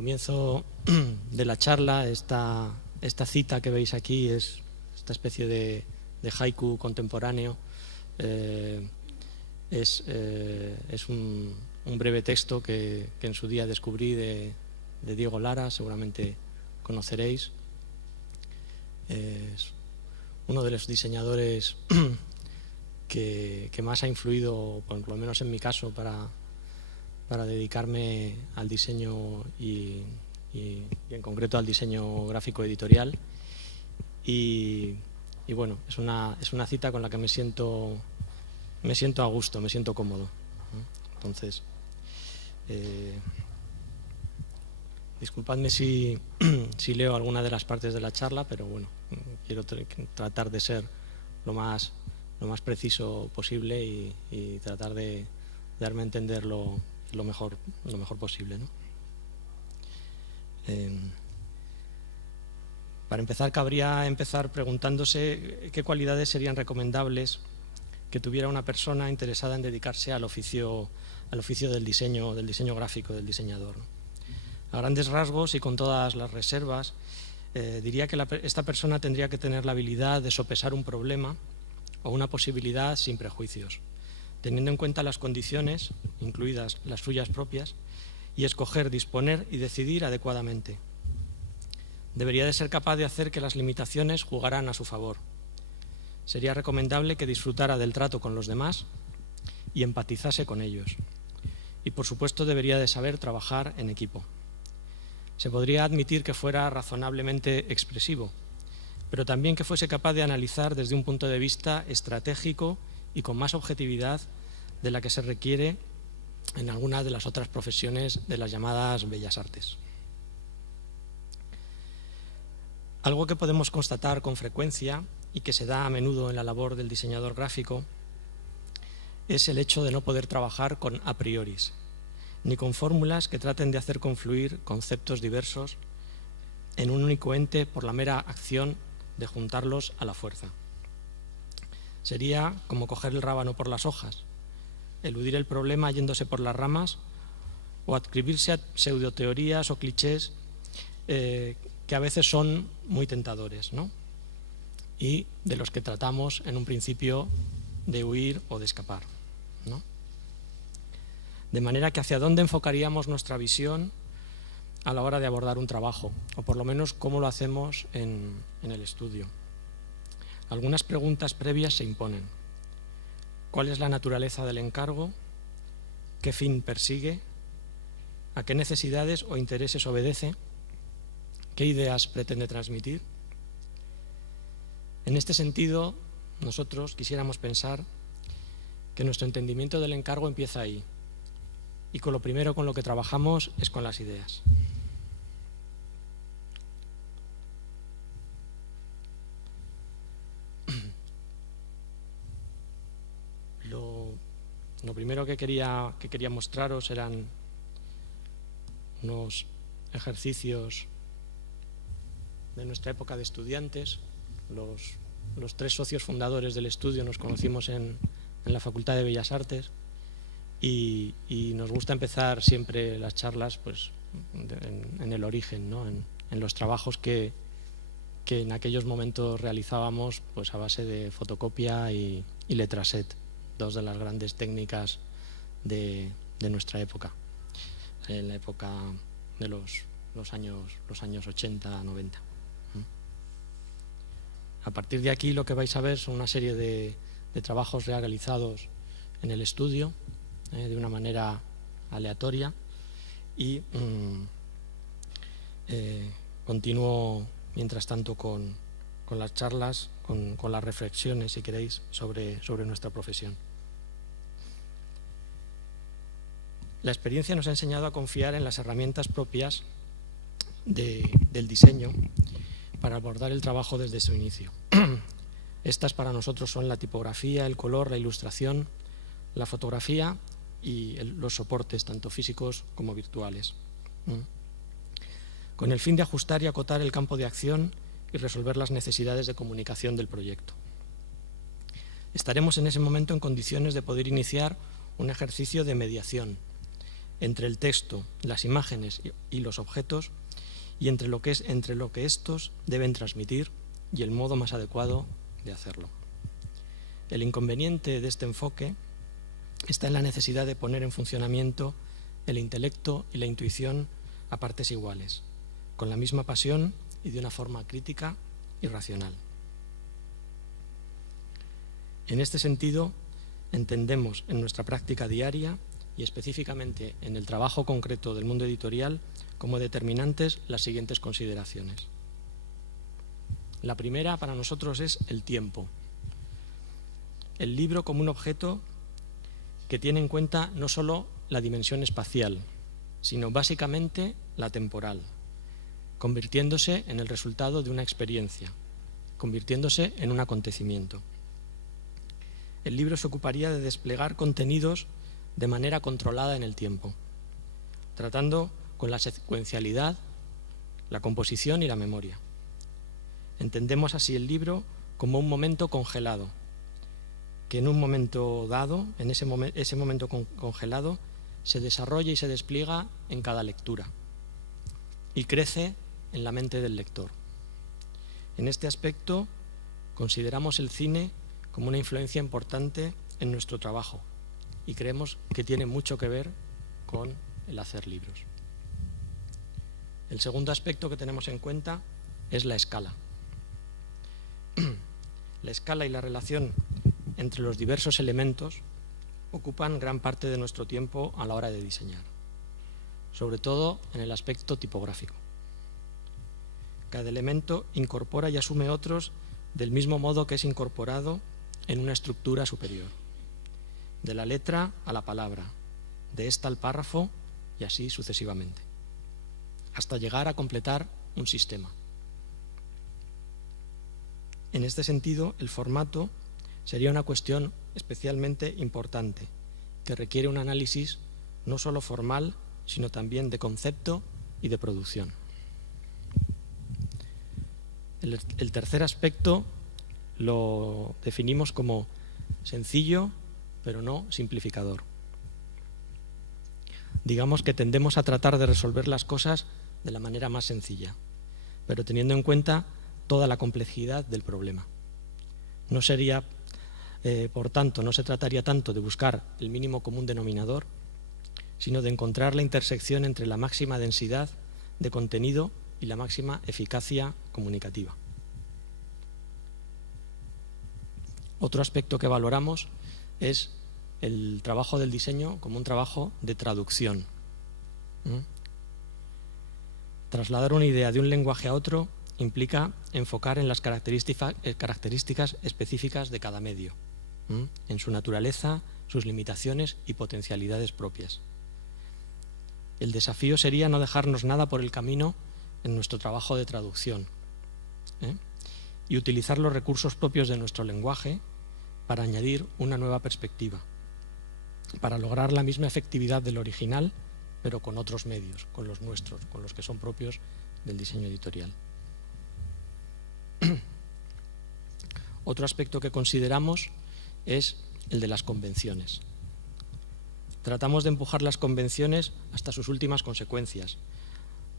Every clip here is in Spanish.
comienzo de la charla, esta cita que veis aquí es esta especie de haiku contemporáneo. Es un breve texto que en su día descubrí de Diego Lara, seguramente conoceréis. Es uno de los diseñadores que más ha influido, por lo menos en mi caso, para dedicarme al diseño y en concreto al diseño gráfico editorial. Y bueno, es una cita con la que me siento a gusto, me siento cómodo. Entonces, disculpadme si leo alguna de las partes de la charla, pero bueno, quiero tratar de ser lo más preciso posible y tratar de darme a entender lo mejor posible, ¿no? Para empezar, cabría empezar preguntándose qué cualidades serían recomendables que tuviera una persona interesada en dedicarse al oficio del diseño gráfico, del diseñador, ¿no? A grandes rasgos y con todas las reservas, diría que esta persona tendría que tener la habilidad de sopesar un problema o una posibilidad sin prejuicios, teniendo en cuenta las condiciones, incluidas las suyas propias, y escoger, disponer y decidir adecuadamente. Debería de ser capaz de hacer que las limitaciones jugaran a su favor. Sería recomendable que disfrutara del trato con los demás y empatizase con ellos. Y por supuesto debería de saber trabajar en equipo. Se podría admitir que fuera razonablemente expresivo, pero también que fuese capaz de analizar desde un punto de vista estratégico y con más objetividad de la que se requiere en algunas de las otras profesiones de las llamadas bellas artes. Algo que podemos constatar con frecuencia y que se da a menudo en la labor del diseñador gráfico es el hecho de no poder trabajar con a prioris, ni con fórmulas que traten de hacer confluir conceptos diversos en un único ente por la mera acción de juntarlos a la fuerza. Sería como coger el rábano por las hojas, eludir el problema yéndose por las ramas o adscribirse a pseudoteorías o clichés que a veces son muy tentadores, ¿no? Y de los que tratamos en un principio de huir o de escapar, ¿no? De manera que hacia dónde enfocaríamos nuestra visión a la hora de abordar un trabajo, o por lo menos cómo lo hacemos en el estudio. Algunas preguntas previas se imponen. ¿Cuál es la naturaleza del encargo? ¿Qué fin persigue? ¿A qué necesidades o intereses obedece? ¿Qué ideas pretende transmitir? En este sentido, nosotros quisiéramos pensar que nuestro entendimiento del encargo empieza ahí, y con lo primero con lo que trabajamos es con las ideas. Lo primero que quería mostraros eran unos ejercicios de nuestra época de estudiantes. Los tres socios fundadores del estudio nos conocimos en la Facultad de Bellas Artes y nos gusta empezar siempre las charlas pues, en el origen, ¿no? en los trabajos que en aquellos momentos realizábamos pues, a base de fotocopia y letraset, dos de las grandes técnicas de nuestra época, en la época de los años 80, 90. A partir de aquí lo que vais a ver son una serie de trabajos realizados en el estudio de una manera aleatoria y continúo mientras tanto con las charlas, con las reflexiones, si queréis, sobre nuestra profesión. La experiencia nos ha enseñado a confiar en las herramientas propias del diseño para abordar el trabajo desde su inicio. Estas para nosotros son la tipografía, el color, la ilustración, la fotografía y los soportes, tanto físicos como virtuales, con el fin de ajustar y acotar el campo de acción y resolver las necesidades de comunicación del proyecto. Estaremos en ese momento en condiciones de poder iniciar un ejercicio de mediación entre el texto, las imágenes y los objetos, y entre lo que estos deben transmitir y el modo más adecuado de hacerlo. El inconveniente de este enfoque está en la necesidad de poner en funcionamiento el intelecto y la intuición a partes iguales, con la misma pasión y de una forma crítica y racional. En este sentido, entendemos en nuestra práctica diaria y específicamente en el trabajo concreto del mundo editorial como determinantes las siguientes consideraciones. La primera para nosotros es el tiempo. El libro como un objeto que tiene en cuenta no solo la dimensión espacial, sino básicamente la temporal, convirtiéndose en el resultado de una experiencia, convirtiéndose en un acontecimiento. El libro se ocuparía de desplegar contenidos de manera controlada en el tiempo, tratando con la secuencialidad, la composición y la memoria. Entendemos así el libro como un momento congelado, que en un momento dado, en ese momento congelado, se desarrolla y se despliega en cada lectura y crece en la mente del lector. En este aspecto, consideramos el cine como una influencia importante en nuestro trabajo y creemos que tiene mucho que ver con el hacer libros. El segundo aspecto que tenemos en cuenta es la escala. La escala y la relación entre los diversos elementos ocupan gran parte de nuestro tiempo a la hora de diseñar, sobre todo en el aspecto tipográfico. Cada elemento incorpora y asume otros del mismo modo que es incorporado en una estructura superior, de la letra a la palabra, de esta al párrafo y así sucesivamente, hasta llegar a completar un sistema. En este sentido, el formato sería una cuestión especialmente importante, que requiere un análisis no solo formal, sino también de concepto y de producción. El tercer aspecto lo definimos como sencillo, pero no simplificador. Digamos que tendemos a tratar de resolver las cosas de la manera más sencilla, pero teniendo en cuenta toda la complejidad del problema. No sería, por tanto, no se trataría tanto de buscar el mínimo común denominador, sino de encontrar la intersección entre la máxima densidad de contenido y la máxima eficacia comunicativa. Otro aspecto que valoramos es el trabajo del diseño como un trabajo de traducción. Trasladar una idea de un lenguaje a otro implica enfocar en las características específicas de cada medio, en su naturaleza, sus limitaciones y potencialidades propias. El desafío sería no dejarnos nada por el camino en nuestro trabajo de traducción, y utilizar los recursos propios de nuestro lenguaje para añadir una nueva perspectiva, para lograr la misma efectividad del original, pero con otros medios, con los nuestros, con los que son propios del diseño editorial. Otro aspecto que consideramos es el de las convenciones. Tratamos de empujar las convenciones hasta sus últimas consecuencias,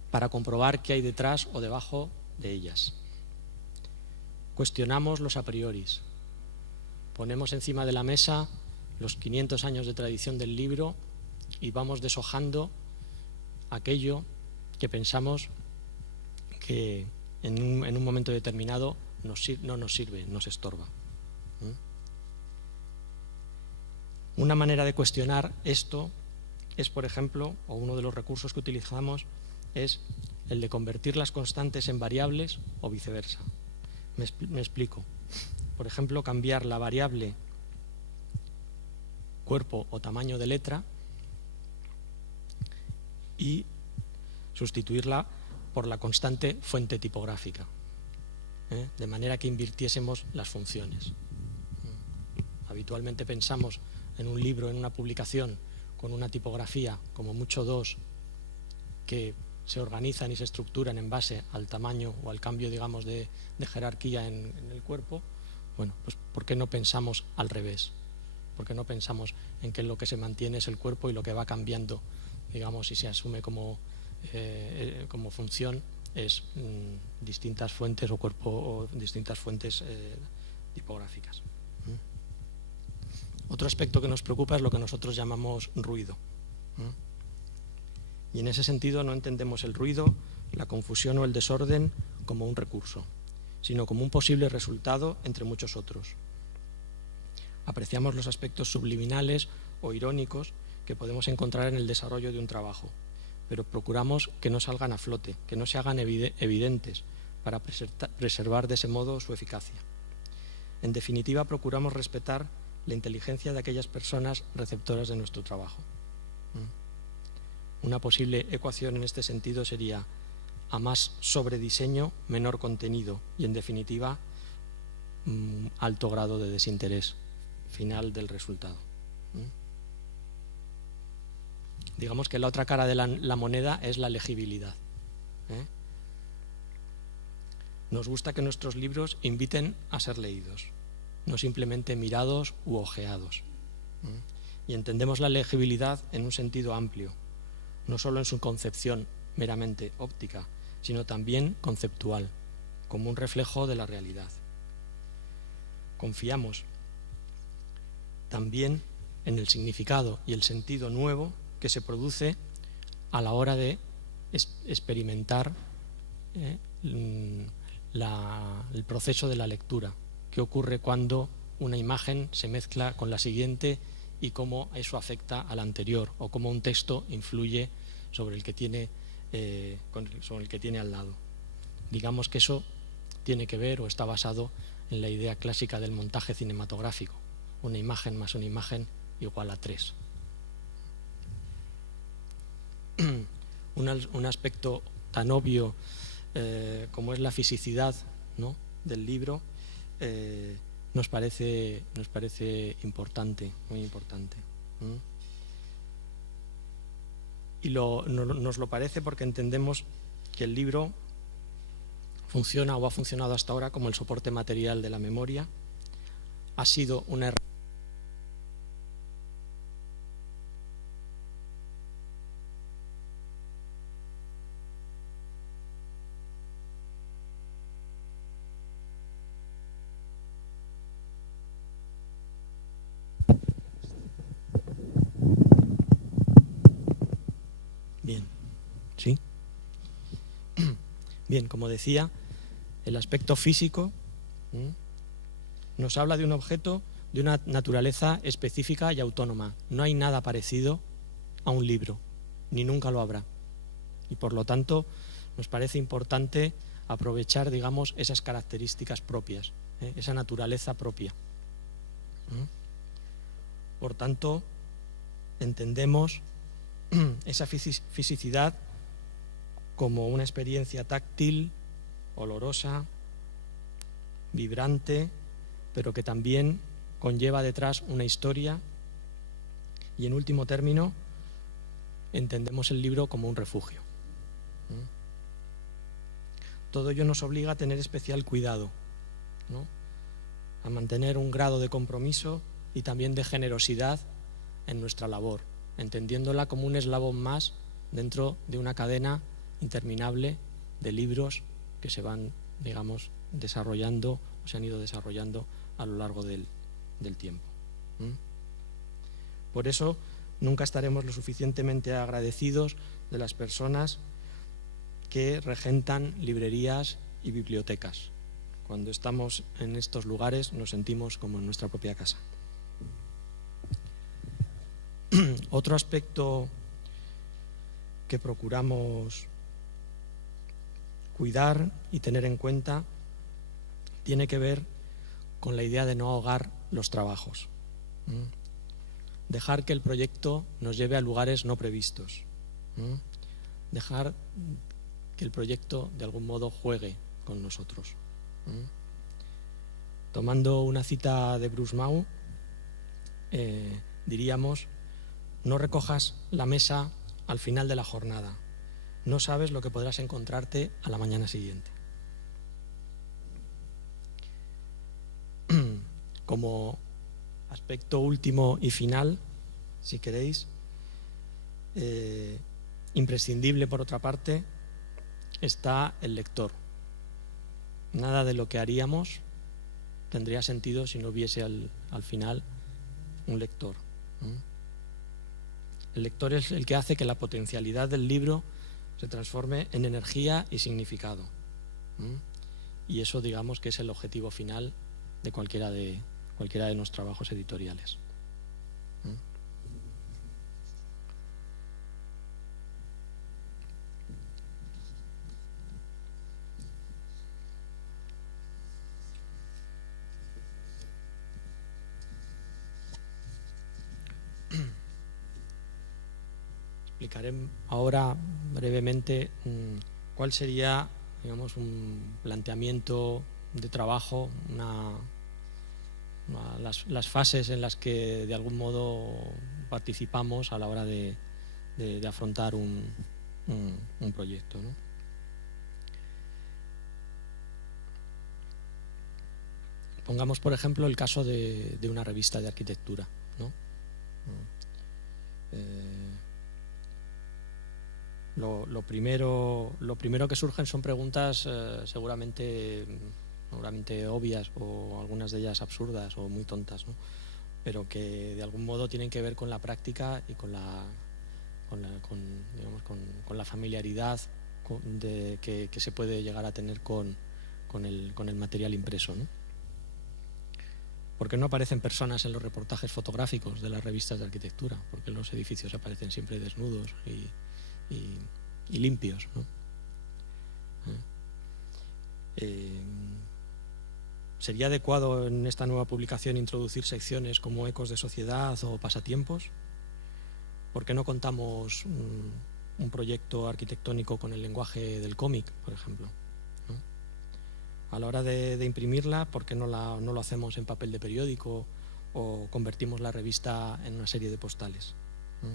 para comprobar qué hay detrás o debajo de ellas. Cuestionamos los a prioris. Ponemos encima de la mesa los 500 años de tradición del libro y vamos deshojando aquello que pensamos que en un momento determinado no nos sirve, nos estorba. Una manera de cuestionar esto es, por ejemplo, o uno de los recursos que utilizamos es el de convertir las constantes en variables o viceversa. Me explico. Por ejemplo, cambiar la variable cuerpo o tamaño de letra y sustituirla por la constante fuente tipográfica, de manera que invirtiésemos las funciones. Habitualmente pensamos en un libro, en una publicación, con una tipografía, como mucho dos, que se organizan y se estructuran en base al tamaño o al cambio, digamos, de jerarquía en el cuerpo. Bueno, pues ¿por qué no pensamos al revés? ¿Por qué no pensamos en que lo que se mantiene es el cuerpo y lo que va cambiando digamos, si se asume como función, es distintas fuentes o distintas fuentes tipográficas. Otro aspecto que nos preocupa es lo que nosotros llamamos ruido. Y en ese sentido no entendemos el ruido, la confusión o el desorden como un recurso, sino como un posible resultado entre muchos otros. Apreciamos los aspectos subliminales o irónicos que podemos encontrar en el desarrollo de un trabajo, pero procuramos que no salgan a flote, que no se hagan evidentes para preservar de ese modo su eficacia. En definitiva, procuramos respetar la inteligencia de aquellas personas receptoras de nuestro trabajo. Una posible ecuación en este sentido sería: a más sobrediseño, menor contenido y, en definitiva, alto grado de desinterés final del resultado. Digamos que la otra cara de la moneda es la legibilidad. Nos gusta que nuestros libros inviten a ser leídos, no simplemente mirados u ojeados. Y entendemos la legibilidad en un sentido amplio, no solo en su concepción meramente óptica, sino también conceptual, como un reflejo de la realidad. Confiamos también en el significado y el sentido nuevo que se produce a la hora de experimentar el proceso de la lectura, qué ocurre cuando una imagen se mezcla con la siguiente y cómo eso afecta a la anterior, o cómo un texto influye sobre el que tiene al lado. Digamos que eso tiene que ver o está basado en la idea clásica del montaje cinematográfico: una imagen más una imagen igual a 3. Un aspecto tan obvio como es la fisicidad, ¿no?, del libro, nos parece importante, muy importante. Y nos lo parece porque entendemos que el libro funciona o ha funcionado hasta ahora como el soporte material de la memoria. Ha sido una herramienta. Bien, ¿sí? Bien, como decía, el aspecto físico nos habla de un objeto de una naturaleza específica y autónoma. No hay nada parecido a un libro, ni nunca lo habrá. Y por lo tanto, nos parece importante aprovechar, digamos, esas características propias, esa naturaleza propia. Por tanto, entendemos esa fisicidad como una experiencia táctil, olorosa, vibrante, pero que también conlleva detrás una historia. Y en último término, entendemos el libro como un refugio. Todo ello nos obliga a tener especial cuidado, ¿no?, a mantener un grado de compromiso y también de generosidad en nuestra labor, entendiéndola como un eslabón más dentro de una cadena interminable de libros que se van, digamos, desarrollando o se han ido desarrollando a lo largo del tiempo. Por eso nunca estaremos lo suficientemente agradecidos de las personas que regentan librerías y bibliotecas. Cuando estamos en estos lugares nos sentimos como en nuestra propia casa. Otro aspecto que procuramos cuidar y tener en cuenta tiene que ver con la idea de no ahogar los trabajos. Dejar que el proyecto nos lleve a lugares no previstos. Dejar que el proyecto de algún modo juegue con nosotros. Tomando una cita de Bruce Mau, diríamos: no recojas la mesa al final de la jornada, no sabes lo que podrás encontrarte a la mañana siguiente. Como aspecto último y final, si queréis, Imprescindible, por otra parte, está el lector. Nada de lo que haríamos tendría sentido si no hubiese al final un lector. El lector es el que hace que la potencialidad del libro se transforme en energía y significado. Y eso, digamos, que es el objetivo final de cualquiera de nuestros trabajos editoriales. Explicaré ahora brevemente cuál sería, digamos, un planteamiento de trabajo, las fases en las que de algún modo participamos a la hora de afrontar un proyecto, ¿no? Pongamos, por ejemplo, el caso de una revista de arquitectura, ¿no? Lo primero que surgen son preguntas seguramente obvias, o algunas de ellas absurdas o muy tontas, ¿no? Pero que de algún modo tienen que ver con la práctica y con la familiaridad que se puede llegar a tener con el material impreso, ¿no? ¿Por qué no aparecen personas en los reportajes fotográficos de las revistas de arquitectura? Porque los edificios aparecen siempre desnudos y limpios, ¿no? ¿Sería adecuado en esta nueva publicación introducir secciones como ecos de sociedad o pasatiempos? ¿Por qué no contamos un proyecto arquitectónico con el lenguaje del cómic, por ejemplo, ¿no? A la hora de imprimirla, ¿por qué no lo hacemos en papel de periódico o convertimos la revista en una serie de postales, ¿no?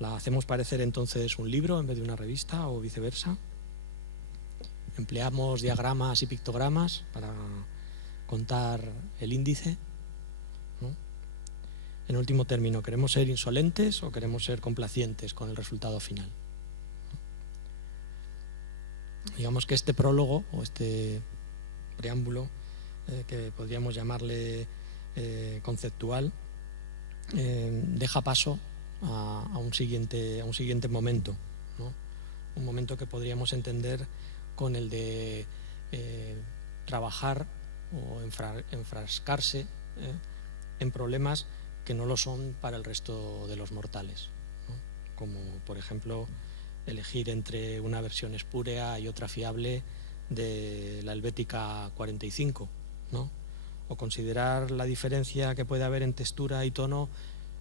¿La hacemos parecer entonces un libro en vez de una revista o viceversa? ¿Empleamos diagramas y pictogramas para contar el índice, ¿no? En último término, ¿queremos ser insolentes o queremos ser complacientes con el resultado final? Digamos que este prólogo o este preámbulo, que podríamos llamarle conceptual, deja paso a un siguiente momento, ¿no? Un momento que podríamos entender con el de trabajar o enfrascarse en problemas que no lo son para el resto de los mortales, ¿no? Como, por ejemplo, elegir entre una versión espúrea y otra fiable de la Helvética 45, ¿no? O considerar la diferencia que puede haber en textura y tono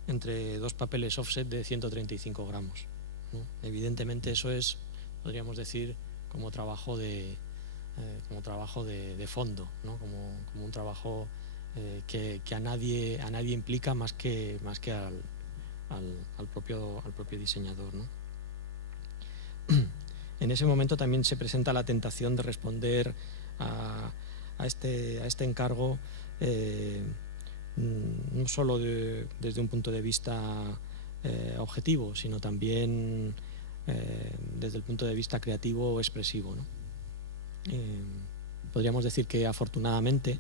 entre dos papeles offset de 135 gramos, ¿no? Evidentemente eso es, podríamos decir, como trabajo de fondo, ¿no? Como un trabajo que a nadie implica más que al propio diseñador, ¿no? En ese momento también se presenta la tentación de responder a este encargo no solo desde un punto de vista objetivo, sino también desde el punto de vista creativo o expresivo, ¿no? Podríamos decir que afortunadamente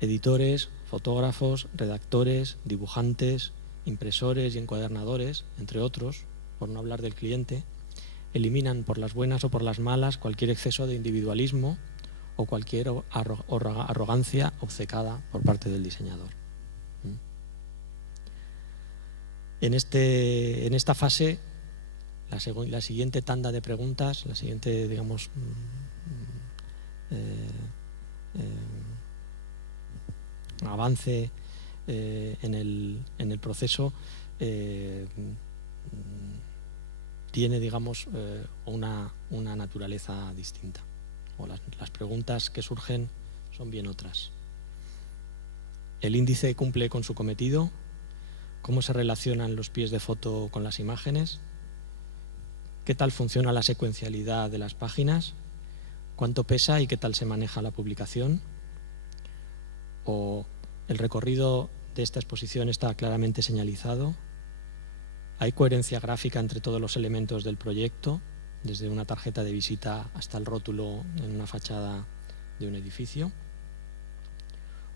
editores, fotógrafos, redactores, dibujantes, impresores y encuadernadores, entre otros, por no hablar del cliente, eliminan por las buenas o por las malas cualquier exceso de individualismo o cualquier arrogancia obcecada por parte del diseñador. En esta fase, la siguiente tanda de preguntas, la siguiente, digamos, avance en el proceso tiene, digamos, una naturaleza distinta, o las preguntas que surgen son bien otras. ¿El índice cumple con su cometido? ¿Cómo se relacionan los pies de foto con las imágenes? ¿Qué tal funciona la secuencialidad de las páginas? ¿Cuánto pesa y qué tal se maneja la publicación? ¿O el recorrido de esta exposición está claramente señalizado? Hay coherencia gráfica entre todos los elementos del proyecto, desde una tarjeta de visita hasta el rótulo en una fachada de un edificio.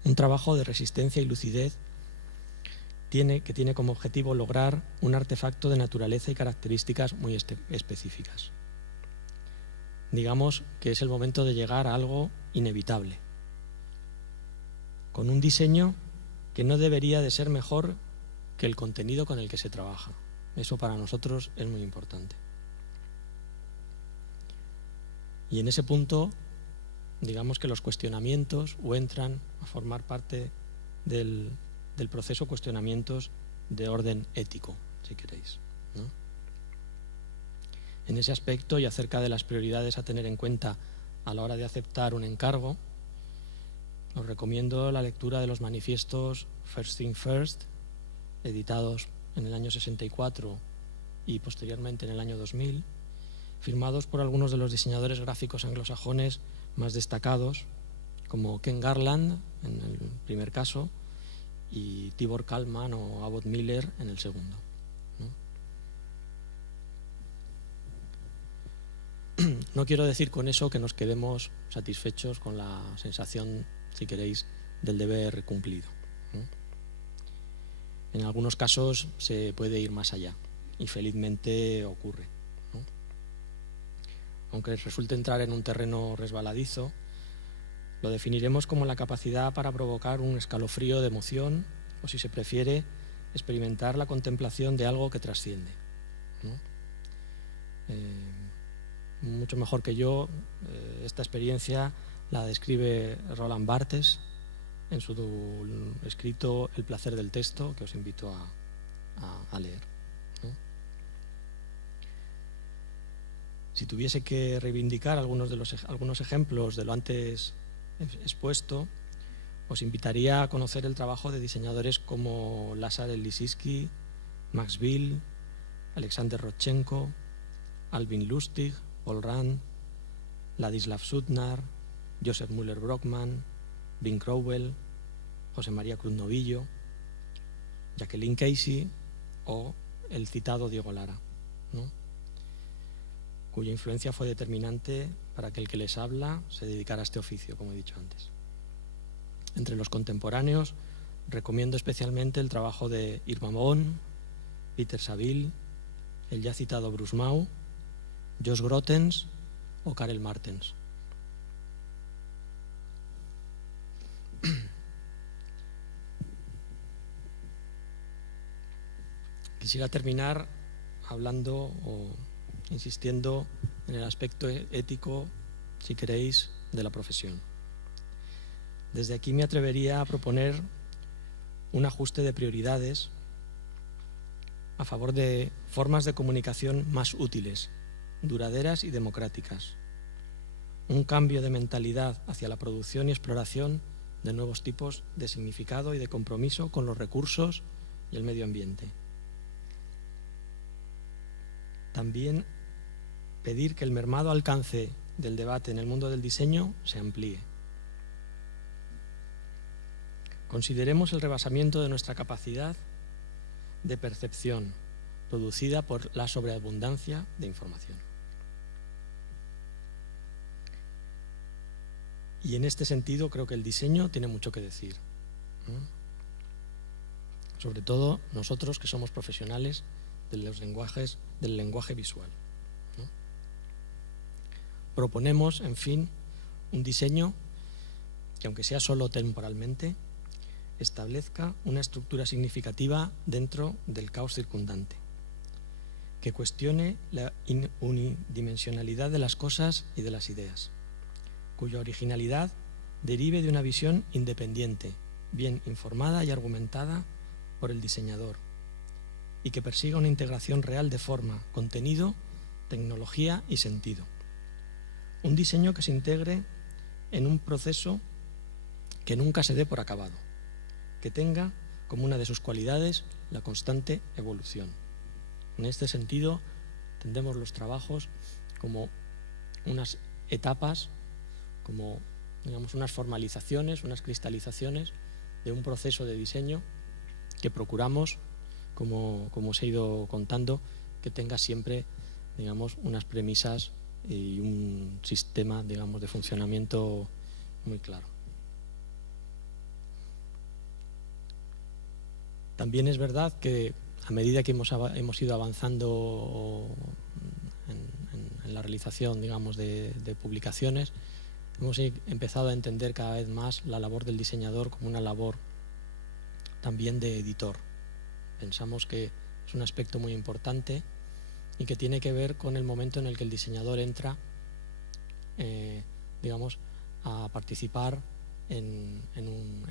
Un trabajo de resistencia y lucidez que tiene como objetivo lograr un artefacto de naturaleza y características muy específicas. Digamos que es el momento de llegar a algo inevitable, con un diseño que no debería de ser mejor que el contenido con el que se trabaja. Eso para nosotros es muy importante. Y en ese punto, digamos que los cuestionamientos entran a formar parte del proceso, cuestionamientos de orden ético, si queréis, ¿no? En ese aspecto y acerca de las prioridades a tener en cuenta a la hora de aceptar un encargo, os recomiendo la lectura de los manifiestos First Thing First, editados en el año 64 y posteriormente en el año 2000, firmados por algunos de los diseñadores gráficos anglosajones más destacados, como Ken Garland en el primer caso y Tibor Kalman o Abbott Miller en el segundo, ¿no? No quiero decir con eso que nos quedemos satisfechos con la sensación, si queréis, del deber cumplido, ¿no? En algunos casos se puede ir más allá y felizmente ocurre, ¿no? Aunque resulte entrar en un terreno resbaladizo, lo definiremos como la capacidad para provocar un escalofrío de emoción o, si se prefiere, experimentar la contemplación de algo que trasciende, ¿no? Mucho mejor que yo, esta experiencia la describe Roland Barthes en su escrito El placer del texto, que os invito a leer, ¿no? Si tuviese que reivindicar algunos ejemplos de lo antes expuesto, os invitaría a conocer el trabajo de diseñadores como Lazar Lissitzky, Max Bill, Alexander Rodchenko, Alvin Lustig, Paul Rand, Ladislav Sutnar, Joseph Müller-Brockmann, Bing Crowell, José María Cruz Novillo, Jacqueline Casey o el citado Diego Lara, ¿no? Cuya influencia fue determinante para que el que les habla se dedicara a este oficio, como he dicho antes. Entre los contemporáneos recomiendo especialmente el trabajo de Irma Bon, Peter Saville, el ya citado Bruce Mau, Josh Grottens o Karel Martens. Quisiera terminar hablando o insistiendo en el aspecto ético, si queréis, de la profesión. Desde aquí me atrevería a proponer un ajuste de prioridades a favor de formas de comunicación más útiles, duraderas y democráticas. Un cambio de mentalidad hacia la producción y exploración de nuevos tipos de significado y de compromiso con los recursos y el medio ambiente. También pedir que el mermado alcance del debate en el mundo del diseño se amplíe. Consideremos el rebasamiento de nuestra capacidad de percepción producida por la sobreabundancia de información. Y en este sentido creo que el diseño tiene mucho que decir, ¿no? Sobre todo nosotros que somos profesionales del lenguaje visual, ¿no? Proponemos, en fin, un diseño que, aunque sea solo temporalmente, establezca una estructura significativa dentro del caos circundante, que cuestione la unidimensionalidad de las cosas y de las ideas, cuya originalidad derive de una visión independiente, bien informada y argumentada por el diseñador, y que persiga una integración real de forma, contenido, tecnología y sentido. Un diseño que se integre en un proceso que nunca se dé por acabado, que tenga como una de sus cualidades la constante evolución. En este sentido, entendemos los trabajos como unas etapas, como, digamos, unas formalizaciones, unas cristalizaciones de un proceso de diseño que procuramos como os he ido contando, que tenga siempre, digamos, unas premisas y un sistema, digamos, de funcionamiento muy claro. También es verdad que a medida que hemos ido avanzando en la realización, digamos, de publicaciones, hemos empezado a entender cada vez más la labor del diseñador como una labor también de editor. Pensamos que es un aspecto muy importante y que tiene que ver con el momento en el que el diseñador entra, digamos, a participar en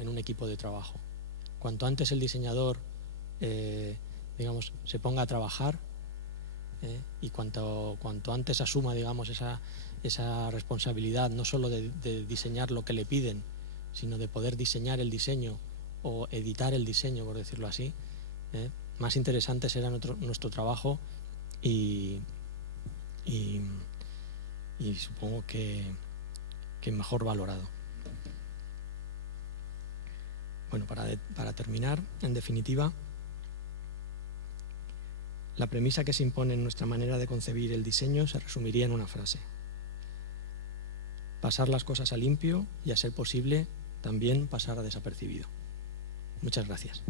un equipo de trabajo. Cuanto antes el diseñador, digamos, se ponga a trabajar y cuanto antes asuma, digamos, esa responsabilidad, no solo de diseñar lo que le piden, sino de poder diseñar el diseño o editar el diseño, por decirlo así, más interesante será nuestro trabajo y supongo que mejor valorado. Bueno, para terminar, en definitiva, la premisa que se impone en nuestra manera de concebir el diseño se resumiría en una frase: pasar las cosas a limpio y, a ser posible, también pasar a desapercibido. Muchas gracias.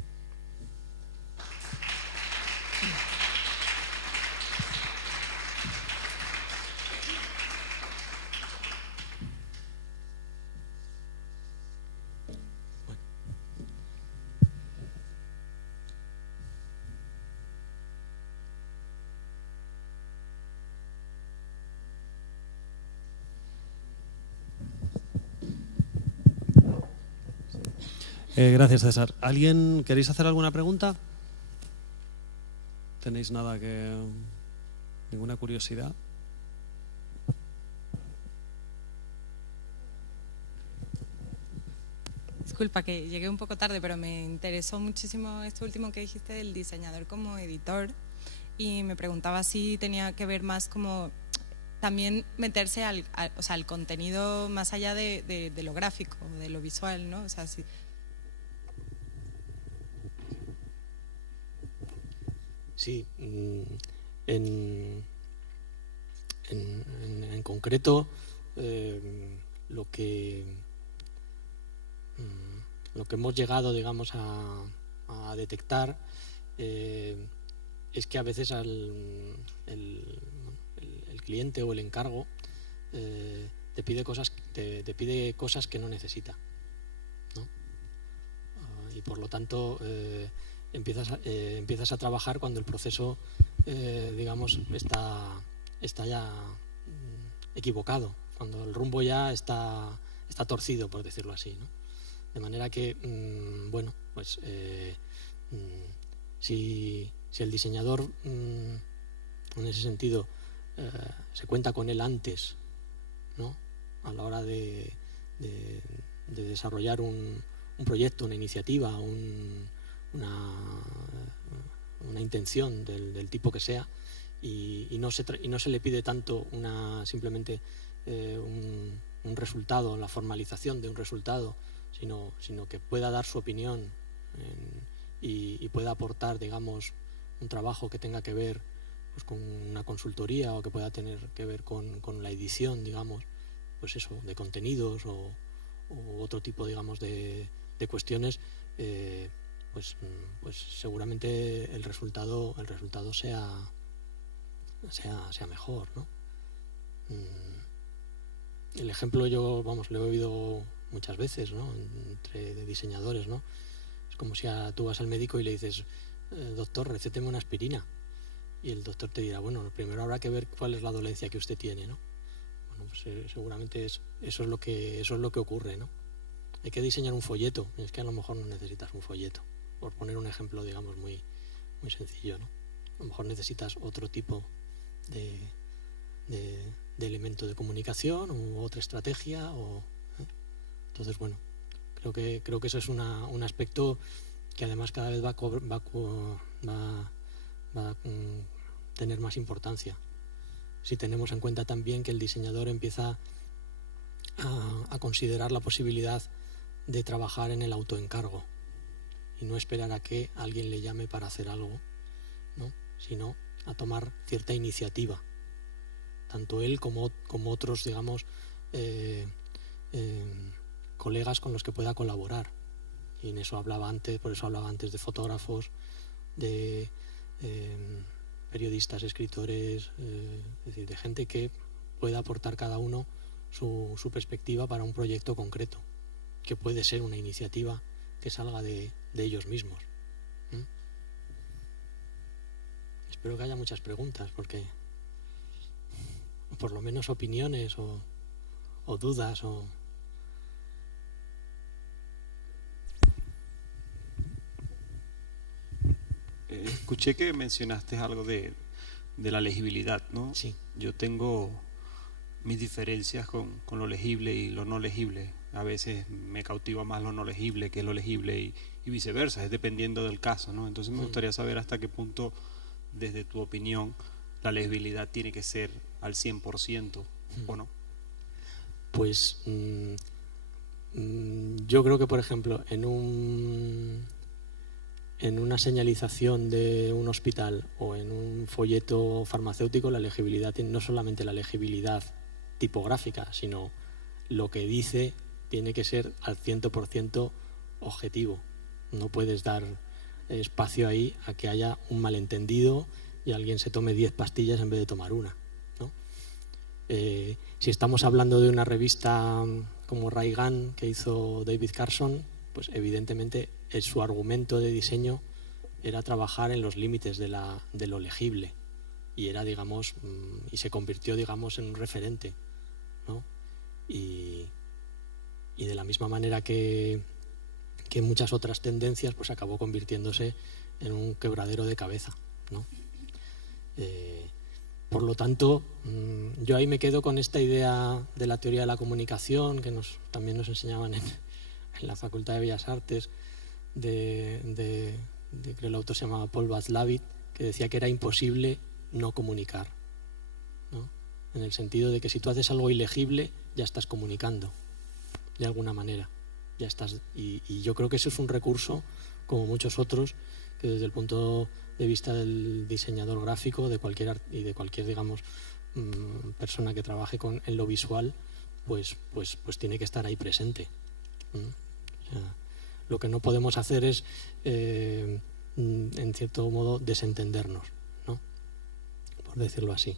Gracias, César. ¿Alguien queréis hacer alguna pregunta? ¿Tenéis ninguna curiosidad? Disculpa que llegué un poco tarde, pero me interesó muchísimo esto último que dijiste del diseñador como editor, y me preguntaba si tenía que ver más como también meterse al contenido más allá de lo gráfico, de lo visual, ¿no? O sea, si... Sí, en concreto, lo que hemos llegado, digamos, a detectar es que a veces el cliente o el encargo te pide cosas que no necesita, ¿no? Y por lo tanto empiezas a trabajar cuando el proceso, digamos, está ya equivocado, cuando el rumbo ya está torcido, por decirlo así, ¿no? De manera que, bueno, pues si el diseñador, en ese sentido, se cuenta con él antes, ¿no?, a la hora de desarrollar un proyecto, una iniciativa, una intención del tipo que sea, y no se le pide tanto simplemente un resultado, la formalización de un resultado, sino que pueda dar su opinión y pueda aportar, digamos, un trabajo que tenga que ver, pues, con una consultoría, o que pueda tener que ver con la edición, digamos, pues eso, de contenidos u otro tipo, digamos, de cuestiones, pues seguramente el resultado sea mejor, ¿no? El ejemplo yo, vamos, lo he oído muchas veces, ¿no?, entre diseñadores, ¿no? Es como si tú vas al médico y le dices: doctor, recéteme una aspirina. Y el doctor te dirá: bueno, primero habrá que ver cuál es la dolencia que usted tiene, ¿no? Bueno, pues seguramente eso es lo que ocurre, ¿no? Hay que diseñar un folleto. Es que a lo mejor no necesitas un folleto, por poner un ejemplo, digamos, muy, muy sencillo, ¿no? A lo mejor necesitas otro tipo de elemento de comunicación u otra estrategia, entonces, bueno, creo que eso es un aspecto que además cada vez va a tener más importancia, si tenemos en cuenta también que el diseñador empieza a considerar la posibilidad de trabajar en el autoencargo, y no esperar a que alguien le llame para hacer algo, ¿no? Sino a tomar cierta iniciativa, tanto él como otros, digamos, colegas con los que pueda colaborar. Y en eso hablaba antes, por eso hablaba antes de fotógrafos, de periodistas, escritores, es decir, de gente que pueda aportar cada uno su perspectiva para un proyecto concreto, que puede ser una iniciativa que salga de ellos mismos. Espero que haya muchas preguntas, porque o por lo menos opiniones o dudas o... Escuché que mencionaste algo de la legibilidad, ¿no? Sí. Yo tengo mis diferencias con lo legible y lo no legible. A veces me cautiva más lo no legible que lo legible y viceversa, es dependiendo del caso, ¿no? Entonces me gustaría saber hasta qué punto, desde tu opinión, la legibilidad tiene que ser al 100% o no. Pues yo creo que, por ejemplo, en una señalización de un hospital o en un folleto farmacéutico, la legibilidad tiene no solamente la legibilidad tipográfica, sino lo que dice tiene que ser al 100% objetivo. No puedes dar espacio ahí a que haya un malentendido y alguien se tome 10 pastillas en vez de tomar una, ¿no? Si estamos hablando de una revista como Ray Gun que hizo David Carson, pues evidentemente su argumento de diseño era trabajar en los límites de lo legible y era, digamos, y se convirtió, digamos, en un referente, ¿no? Y de la misma manera que muchas otras tendencias, pues acabó convirtiéndose en un quebradero de cabeza, ¿no? Por lo tanto, yo ahí me quedo con esta idea de la teoría de la comunicación que también nos enseñaban en la Facultad de Bellas Artes, creo que el autor se llamaba Paul Václavic, que decía que era imposible no comunicar, ¿no? En el sentido de que si tú haces algo ilegible, ya estás comunicando de alguna manera, ya estás, y yo creo que eso es un recurso, como muchos otros, que desde el punto de vista del diseñador gráfico, de cualquier digamos, persona que trabaje en lo visual, pues tiene que estar ahí presente. O sea, lo que no podemos hacer es, en cierto modo, desentendernos, ¿no? Por decirlo así.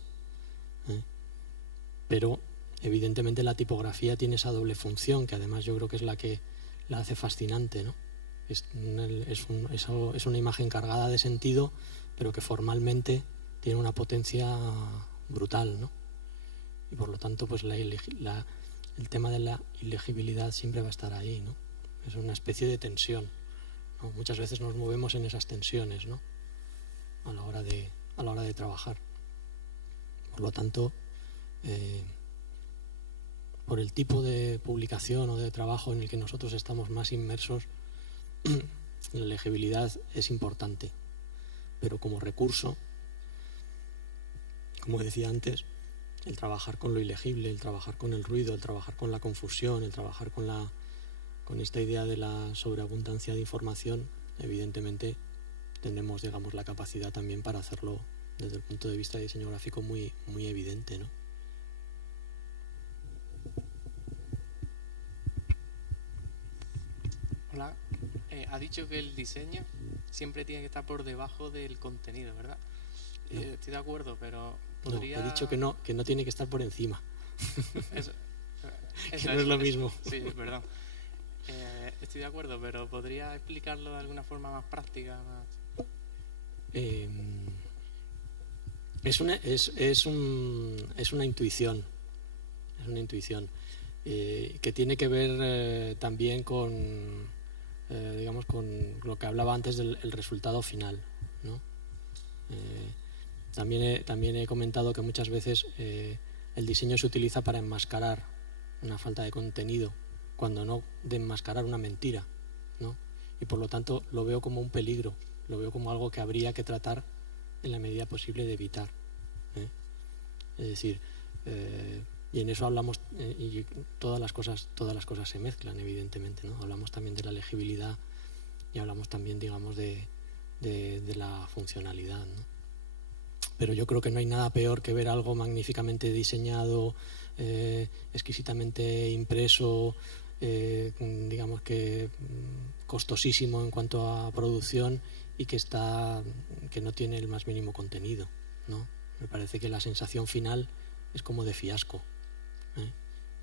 Pero evidentemente la tipografía tiene esa doble función, que además yo creo que es la que la hace fascinante, ¿no? Es una imagen cargada de sentido, pero que formalmente tiene una potencia brutal, ¿no? Y por lo tanto, pues el tema de la ilegibilidad siempre va a estar ahí, ¿no? Es una especie de tensión, ¿no? Muchas veces nos movemos en esas tensiones, ¿no? A la hora de trabajar. Por lo tanto, por el tipo de publicación o de trabajo en el que nosotros estamos más inmersos, la legibilidad es importante, pero como recurso, como decía antes, el trabajar con lo ilegible, el trabajar con el ruido, el trabajar con la confusión, el trabajar con esta idea de la sobreabundancia de información, evidentemente tenemos, digamos, la capacidad también para hacerlo desde el punto de vista de diseño gráfico muy, muy evidente, ¿no? Hola, ha dicho que el diseño siempre tiene que estar por debajo del contenido, ¿verdad? No. Estoy de acuerdo, pero podría... No, he dicho que no tiene que estar por encima. Eso, Que no es lo mismo. Sí, perdón. Estoy de acuerdo, pero ¿podría explicarlo de alguna forma más práctica? Es una intuición. Es una intuición que tiene que ver también con, digamos, con lo que hablaba antes del resultado final, ¿no? También he comentado que muchas veces el diseño se utiliza para enmascarar una falta de contenido, cuando no de enmascarar una mentira, ¿no? Y por lo tanto lo veo como un peligro, lo veo como algo que habría que tratar en la medida posible de evitar, ¿eh? Es decir, y en eso hablamos, y todas las cosas se mezclan, evidentemente, ¿no? Hablamos también de la legibilidad y hablamos también, digamos, de la funcionalidad, ¿no? Pero yo creo que no hay nada peor que ver algo magníficamente diseñado, exquisitamente impreso, digamos que costosísimo en cuanto a producción y que no tiene el más mínimo contenido, ¿no? Me parece que la sensación final es como de fiasco, ¿eh?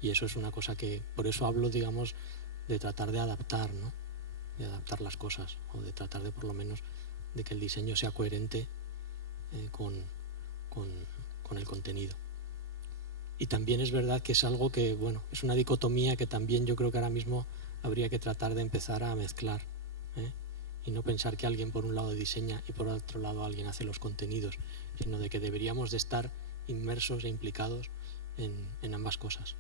Y eso es una cosa que, por eso hablo, digamos, de tratar de adaptar, ¿no? De adaptar las cosas, o de tratar de, por lo menos, de que el diseño sea coherente con el contenido. Y también es verdad que es algo que, bueno, es una dicotomía que también yo creo que ahora mismo habría que tratar de empezar a mezclar, ¿eh? Y no pensar que alguien por un lado diseña y por otro lado alguien hace los contenidos, sino de que deberíamos de estar inmersos e implicados en ambas cosas.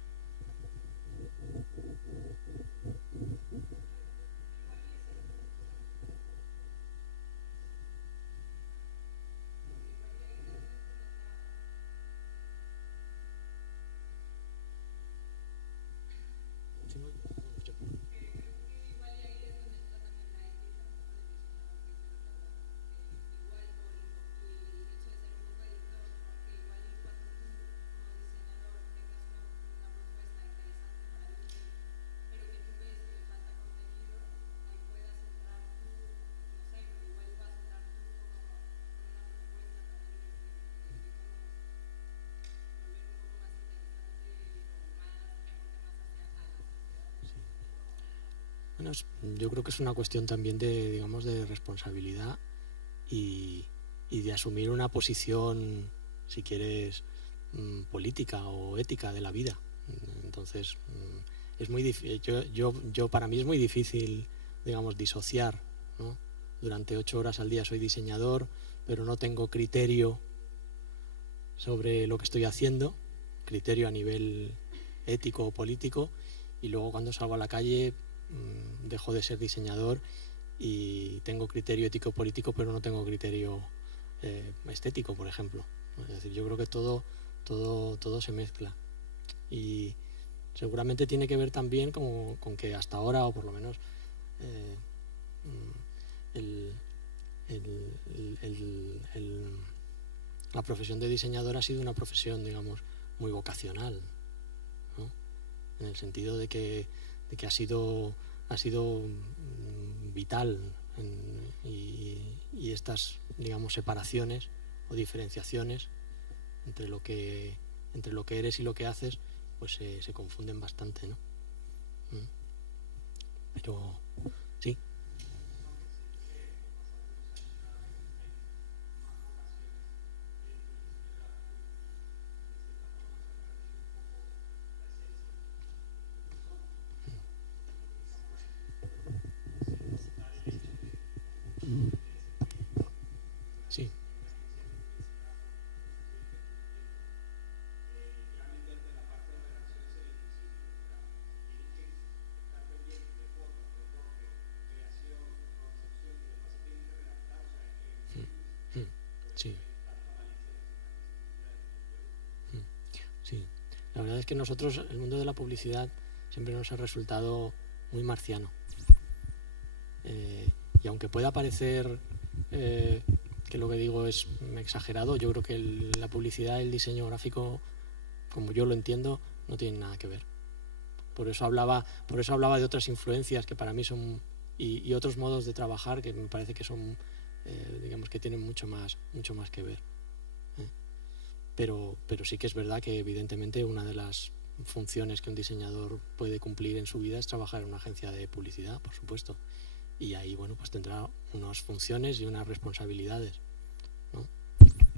Bueno, yo creo que es una cuestión también de, digamos, de responsabilidad y de asumir una posición, si quieres, política o ética de la vida. Entonces, es muy yo para mí es muy difícil, digamos, disociar, ¿no? Durante 8 horas al día soy diseñador, pero no tengo criterio sobre lo que estoy haciendo, criterio a nivel ético o político, y luego cuando salgo a la calle dejo de ser diseñador y tengo criterio ético político, pero no tengo criterio estético, por ejemplo. Es decir, yo creo que todo se mezcla y seguramente tiene que ver también con que hasta ahora, o por lo menos la profesión de diseñador ha sido una profesión, digamos, muy vocacional, ¿no? En el sentido de que ha sido vital y estas, digamos, separaciones o diferenciaciones entre lo que eres y lo que haces, pues se confunden bastante, ¿no? Pero sí. Sí. Sí. Sí. La verdad es que nosotros, el mundo de la publicidad, siempre nos ha resultado muy marciano. Y aunque pueda parecer que lo que digo es exagerado, yo creo que la publicidad y el diseño gráfico, como yo lo entiendo, no tienen nada que ver. Por eso hablaba de otras influencias que para mí son y otros modos de trabajar que me parece que son digamos que tienen mucho más que ver. Pero sí que es verdad que evidentemente una de las funciones que un diseñador puede cumplir en su vida es trabajar en una agencia de publicidad, por supuesto. Y ahí, bueno, pues tendrá unas funciones y unas responsabilidades, ¿no?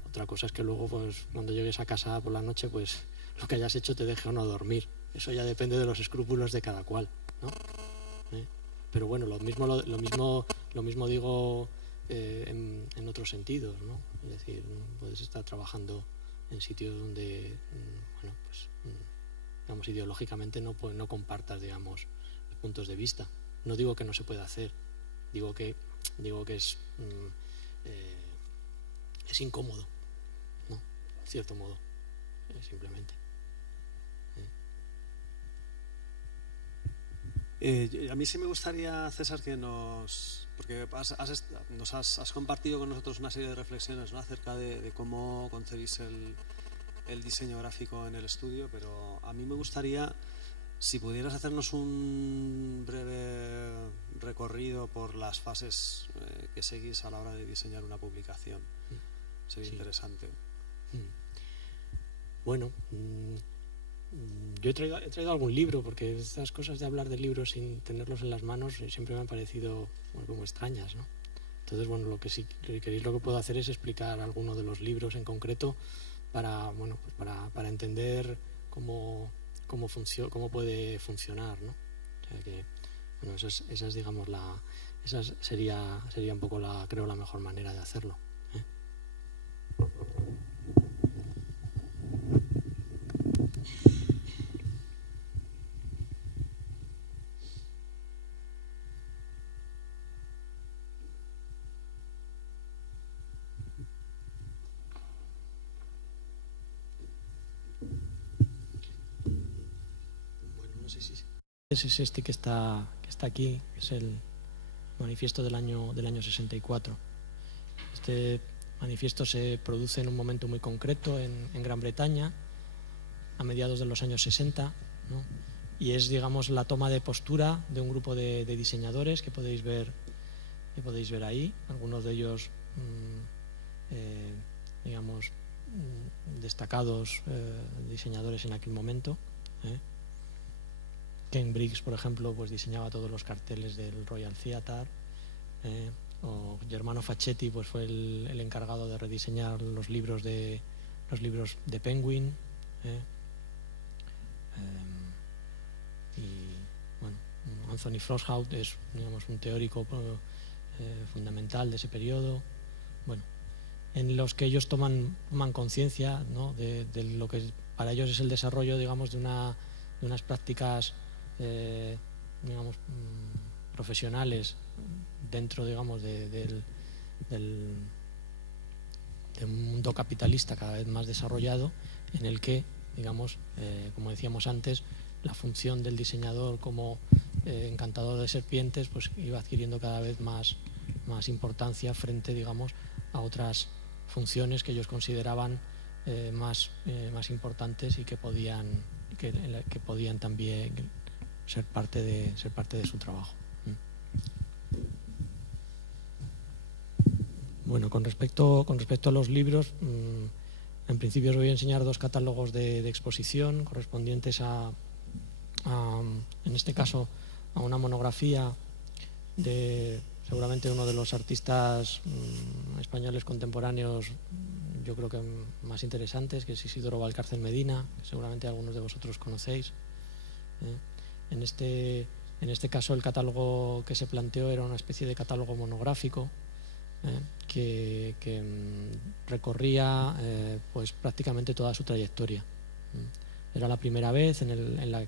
Otra cosa es que luego, pues cuando llegues a casa por la noche, pues lo que hayas hecho te deje o no dormir. Eso ya depende de los escrúpulos de cada cual, ¿no? Pero bueno, lo mismo digo en otros sentidos, ¿no? Es decir, puedes estar trabajando en sitios donde, bueno, pues digamos, ideológicamente no compartas, digamos, puntos de vista. No digo que no se pueda hacer, digo que es incómodo, ¿no? En cierto modo, simplemente. A mí sí me gustaría, César, que nos Porque nos has compartido con nosotros una serie de reflexiones, ¿no?, acerca de cómo concebís el diseño gráfico en el estudio, pero a mí me gustaría, si pudieras hacernos un breve recorrido por las fases que seguís a la hora de diseñar una publicación. Sería interesante. Bueno, yo he traído algún libro, porque estas cosas de hablar de libros sin tenerlos en las manos siempre me han parecido como extrañas, ¿no? Entonces, bueno, lo que si queréis, lo que puedo hacer es explicar alguno de los libros en concreto para entender cómo puede funcionar, ¿no? O sea que, bueno, esa es digamos esa sería un poco creo la mejor manera de hacerlo. Es este que está aquí, que es el manifiesto del año 64. Este manifiesto se produce en un momento muy concreto en Gran Bretaña, a mediados de los años 60, ¿no? Y es, digamos, la toma de postura de un grupo de diseñadores que podéis ver ahí, algunos de ellos digamos destacados diseñadores en aquel momento. Ken Briggs, por ejemplo, pues diseñaba todos los carteles del Royal Theatre, o Germano Facchetti pues fue el encargado de rediseñar los libros de Penguin, y bueno, Anthony Frosthout es, digamos, un teórico fundamental de ese periodo, bueno, en los que ellos toman conciencia, ¿no?, de lo que para ellos es el desarrollo, digamos, de unas prácticas digamos profesionales dentro, digamos, del mundo capitalista cada vez más desarrollado, en el que, digamos, como decíamos antes, la función del diseñador como encantador de serpientes pues iba adquiriendo cada vez más importancia frente, digamos, a otras funciones que ellos consideraban más importantes y que podían también ser parte de su trabajo. Bueno, con respecto a los libros, en principio os voy a enseñar dos catálogos de exposición correspondientes en este caso, a una monografía de seguramente uno de los artistas españoles contemporáneos, yo creo que más interesantes, que es Isidoro Valcárcel Medina, que seguramente algunos de vosotros conocéis. En este caso, el catálogo que se planteó era una especie de catálogo monográfico que recorría pues prácticamente toda su trayectoria. Era la primera vez en la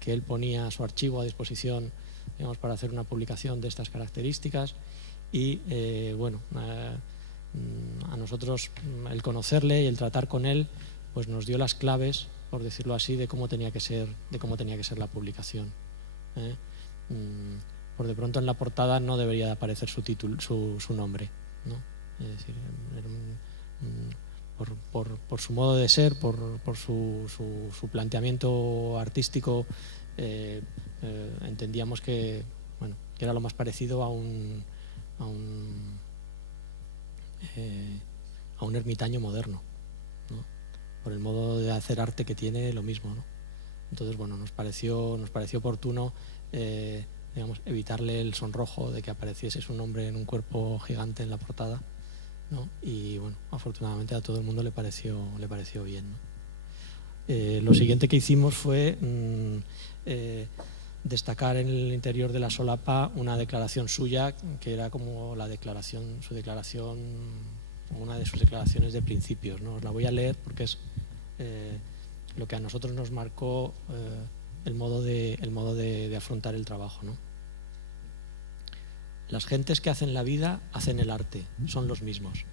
que él ponía su archivo a disposición, digamos, para hacer una publicación de estas características, y bueno, a nosotros el conocerle y el tratar con él pues nos dio las claves, por decirlo así, de cómo tenía que ser la publicación. Por de pronto en la portada no debería de aparecer su título, su nombre, ¿no? Es decir, por su modo de ser, por su planteamiento artístico, entendíamos que, bueno, que era lo más parecido a un ermitaño moderno, ¿no? Por el modo de hacer arte que tiene, lo mismo, ¿no? Entonces, bueno, nos pareció oportuno digamos, evitarle el sonrojo de que apareciese su nombre en un cuerpo gigante en la portada, ¿no? Y bueno, afortunadamente a todo el mundo le pareció bien, ¿no? Lo siguiente que hicimos fue destacar en el interior de la solapa una declaración suya, que era como una de sus declaraciones de principios, ¿no? Os la voy a leer porque es lo que a nosotros nos marcó el modo de afrontar el trabajo, ¿no? Las gentes que hacen la vida hacen el arte, son los mismos.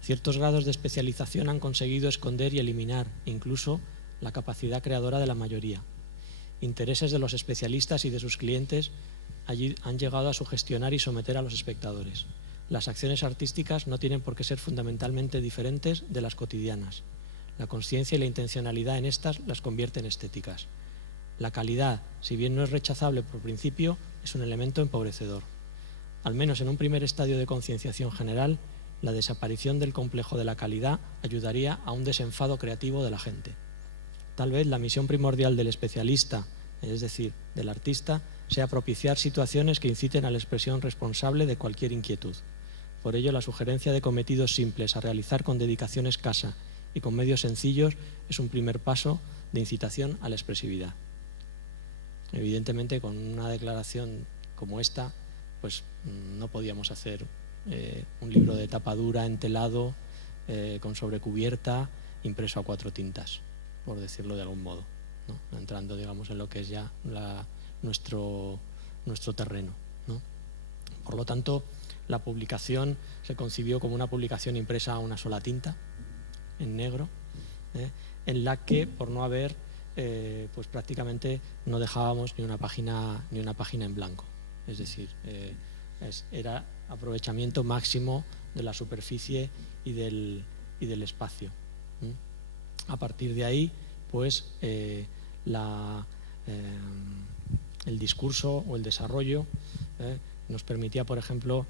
Ciertos grados de especialización han conseguido esconder y eliminar incluso la capacidad creadora de la mayoría. Intereses de los especialistas y de sus clientes allí han llegado a sugestionar y someter a los espectadores. Las acciones artísticas no tienen por qué ser fundamentalmente diferentes de las cotidianas. La consciencia y la intencionalidad en estas las convierte en estéticas. La calidad, si bien no es rechazable por principio, es un elemento empobrecedor. Al menos en un primer estadio de concienciación general, la desaparición del complejo de la calidad ayudaría a un desenfado creativo de la gente. Tal vez la misión primordial del especialista, es decir, del artista, sea propiciar situaciones que inciten a la expresión responsable de cualquier inquietud. Por ello, la sugerencia de cometidos simples a realizar con dedicación escasa y con medios sencillos es un primer paso de incitación a la expresividad. Evidentemente, con una declaración como esta, pues no podíamos hacer un libro de tapa dura, entelado, con sobrecubierta, impreso a 4 tintas, por decirlo de algún modo, ¿no? Entrando, digamos, en lo que es ya nuestro terreno, ¿no? Por lo tanto, la publicación se concibió como una publicación impresa a una sola tinta, en negro, en la que, por no haber, pues prácticamente no dejábamos ni una página en blanco. Es decir, era aprovechamiento máximo de la superficie y del espacio. A partir de ahí, pues el discurso o el desarrollo nos permitía, por ejemplo,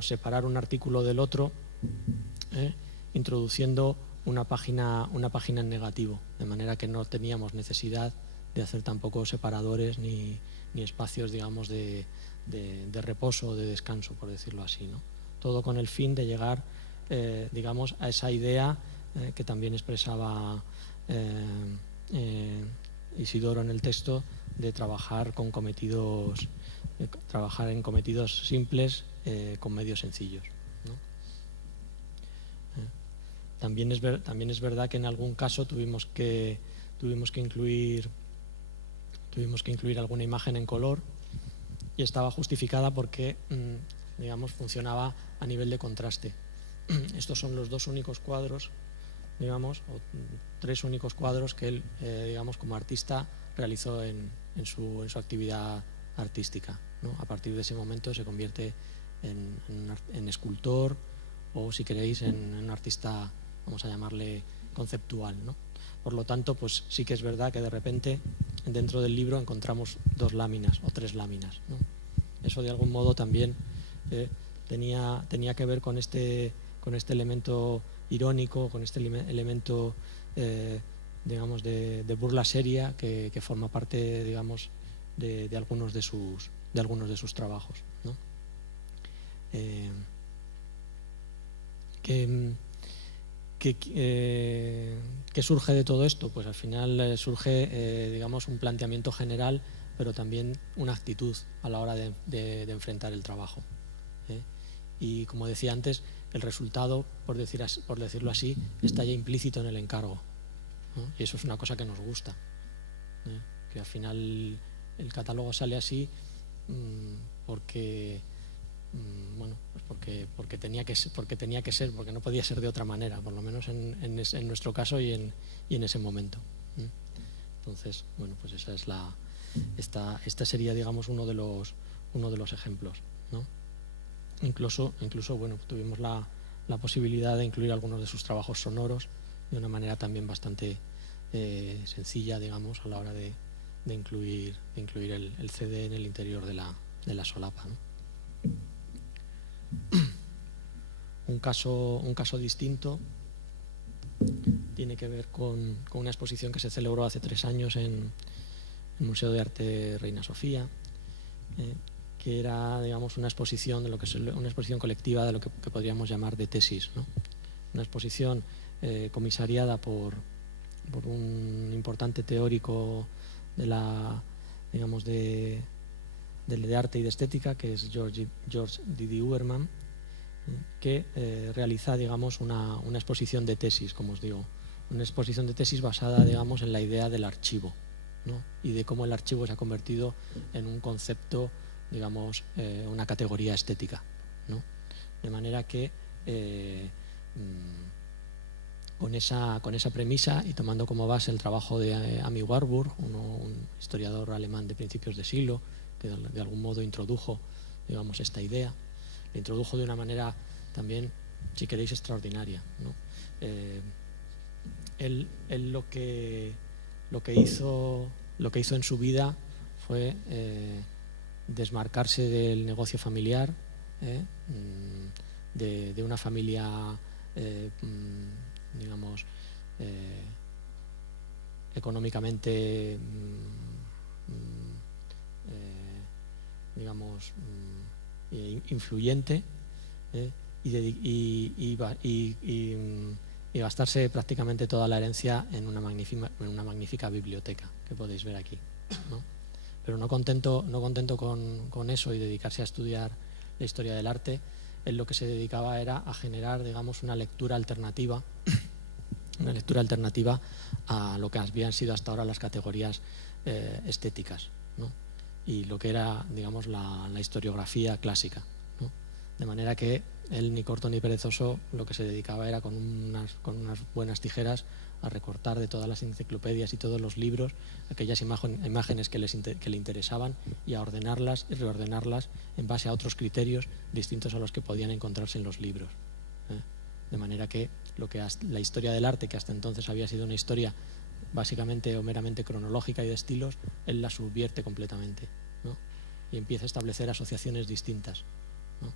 separar un artículo del otro, introduciendo una página en negativo, de manera que no teníamos necesidad de hacer tampoco separadores ni espacios, digamos, de reposo o de descanso, por decirlo así, ¿no? Todo con el fin de llegar, digamos, a esa idea que también expresaba Isidoro en el texto, de trabajar en cometidos simples con medios sencillos, ¿no? También es verdad que en algún caso tuvimos que incluir alguna imagen en color, y estaba justificada porque, digamos, funcionaba a nivel de contraste. Estos son los 2 únicos cuadros, digamos, o 3 únicos cuadros que él, digamos, como artista realizó en su actividad artística, ¿no? A partir de ese momento se convierte en escultor, o, si queréis, en un artista, vamos a llamarle, conceptual, ¿no? Por lo tanto, pues sí que es verdad que de repente dentro del libro encontramos 2 láminas o 3 láminas, ¿no? Eso de algún modo también tenía que ver con este elemento irónico, con este elemento, digamos, de burla seria que forma parte, digamos, de algunos de sus trabajos, ¿no? ¿Qué surge de todo esto? Pues al final surge, digamos, un planteamiento general, pero también una actitud a la hora de enfrentar el trabajo, ¿eh? Y como decía antes, el resultado, por decirlo así, está ya implícito en el encargo, ¿no? Y eso es una cosa que nos gusta, ¿eh? Que al final el catálogo sale así porque, bueno, pues porque tenía que ser, porque no podía ser de otra manera, por lo menos en nuestro caso y en ese momento, ¿eh? Entonces, bueno, pues esa es esta sería, digamos, uno de los ejemplos, ¿no? Incluso, bueno, tuvimos la posibilidad de incluir algunos de sus trabajos sonoros de una manera también bastante sencilla, digamos, a la hora de incluir el CD en el interior de la solapa, ¿no? Un caso distinto tiene que ver con una exposición que se celebró hace 3 años en el Museo de Arte Reina Sofía, que era, digamos, una exposición colectiva de lo que podríamos llamar de tesis, ¿no? Una exposición comisariada por un importante teórico de arte y de estética, que es George Didi Uberman, que realiza, digamos, una exposición de tesis, como os digo, una exposición de tesis basada, digamos, en la idea del archivo, ¿no? Y de cómo el archivo se ha convertido en un concepto, digamos, una categoría estética, ¿no? De manera que con esa premisa y tomando como base el trabajo de Ami Warburg, un historiador alemán de principios de siglo, que de algún modo introdujo, digamos, esta idea. La introdujo de una manera también, si queréis, extraordinaria, ¿no? Él lo que hizo en su vida fue desmarcarse del negocio familiar, de una familia digamos económicamente digamos influyente, y gastarse prácticamente toda la herencia en una magnífica biblioteca que podéis ver aquí, ¿no? Pero no contento con eso y dedicarse a estudiar la historia del arte, él lo que se dedicaba era a generar, digamos, una lectura alternativa a lo que habían sido hasta ahora las categorías estéticas, ¿no? Y lo que era, digamos, la historiografía clásica, ¿no? De manera que él, ni corto ni perezoso, lo que se dedicaba era con unas buenas tijeras a recortar de todas las enciclopedias y todos los libros aquellas imágenes que le interesaban, y a ordenarlas y reordenarlas en base a otros criterios distintos a los que podían encontrarse en los libros, ¿eh? De manera que la historia del arte, que hasta entonces había sido una historia básicamente o meramente cronológica y de estilos, él la subvierte completamente, ¿no? Y empieza a establecer asociaciones distintas, ¿no?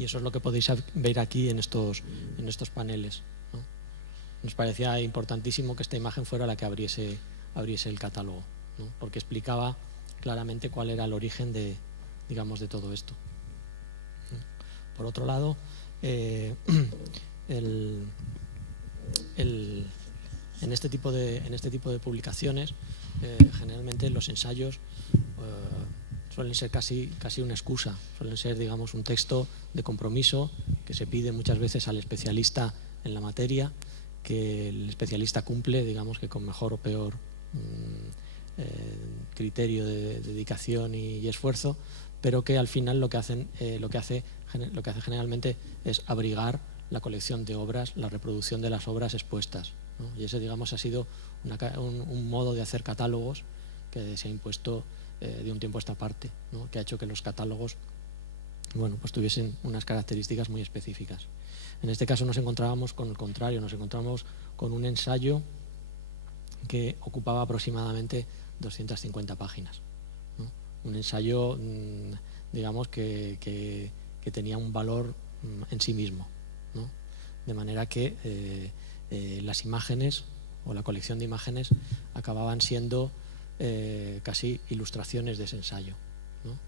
Y eso es lo que podéis ver aquí en estos paneles, ¿no? Nos parecía importantísimo que esta imagen fuera la que abriese el catálogo, ¿no? Porque explicaba claramente cuál era el origen de todo esto. Por otro lado, en este tipo de publicaciones, generalmente los ensayos suelen ser casi una excusa, suelen ser, digamos, un texto de compromiso que se pide muchas veces al especialista en la materia, que el especialista cumple, digamos, que con mejor o peor criterio de dedicación y esfuerzo, pero que al final lo que hace generalmente es abrigar la colección de obras, la reproducción de las obras expuestas, ¿no? Y ese, digamos, ha sido un modo de hacer catálogos que se ha impuesto de un tiempo a esta parte, ¿no? Que ha hecho que los catálogos, bueno, pues tuviesen unas características muy específicas. En este caso nos encontrábamos con el contrario, nos encontramos con un ensayo que ocupaba aproximadamente 250 páginas, ¿no? Un ensayo, digamos, que tenía un valor en sí mismo, ¿no? De manera que las imágenes o la colección de imágenes acababan siendo casi ilustraciones de ese ensayo, ¿no?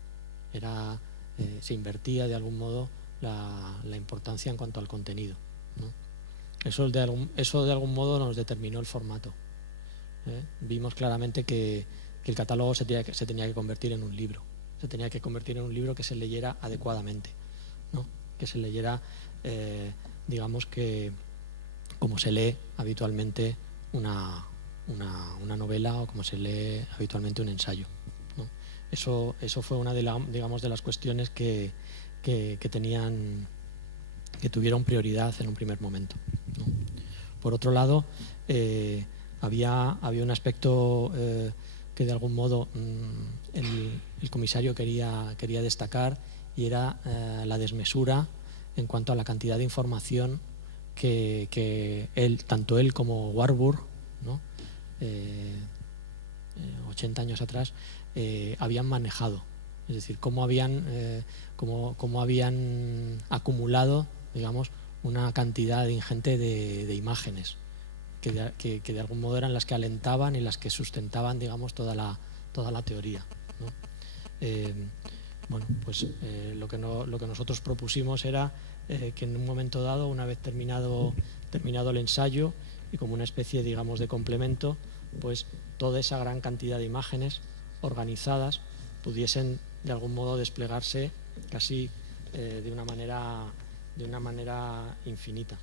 Se invertía de algún modo la importancia en cuanto al contenido, ¿no? Eso de algún modo nos determinó el formato, ¿eh? Vimos claramente que el catálogo se tenía que convertir en un libro, que se leyera adecuadamente, ¿no? Que se leyera, digamos, que como se lee habitualmente una novela o como se lee habitualmente un ensayo, ¿no? Eso fue una de las cuestiones que tuvieron prioridad en un primer momento, ¿no? Por otro lado, había un aspecto que de algún modo el comisario quería destacar, y era la desmesura en cuanto a la cantidad de información que tanto él como Warburg, ¿no? 80 años atrás habían manejado, es decir, cómo habían acumulado, digamos, una cantidad ingente de imágenes que de algún modo eran las que alentaban y las que sustentaban, digamos, toda la teoría, ¿no? Bueno, pues lo que nosotros propusimos era que en un momento dado, una vez terminado el ensayo, y como una especie, digamos, de complemento, pues toda esa gran cantidad de imágenes organizadas pudiesen de algún modo desplegarse casi de una manera infinita.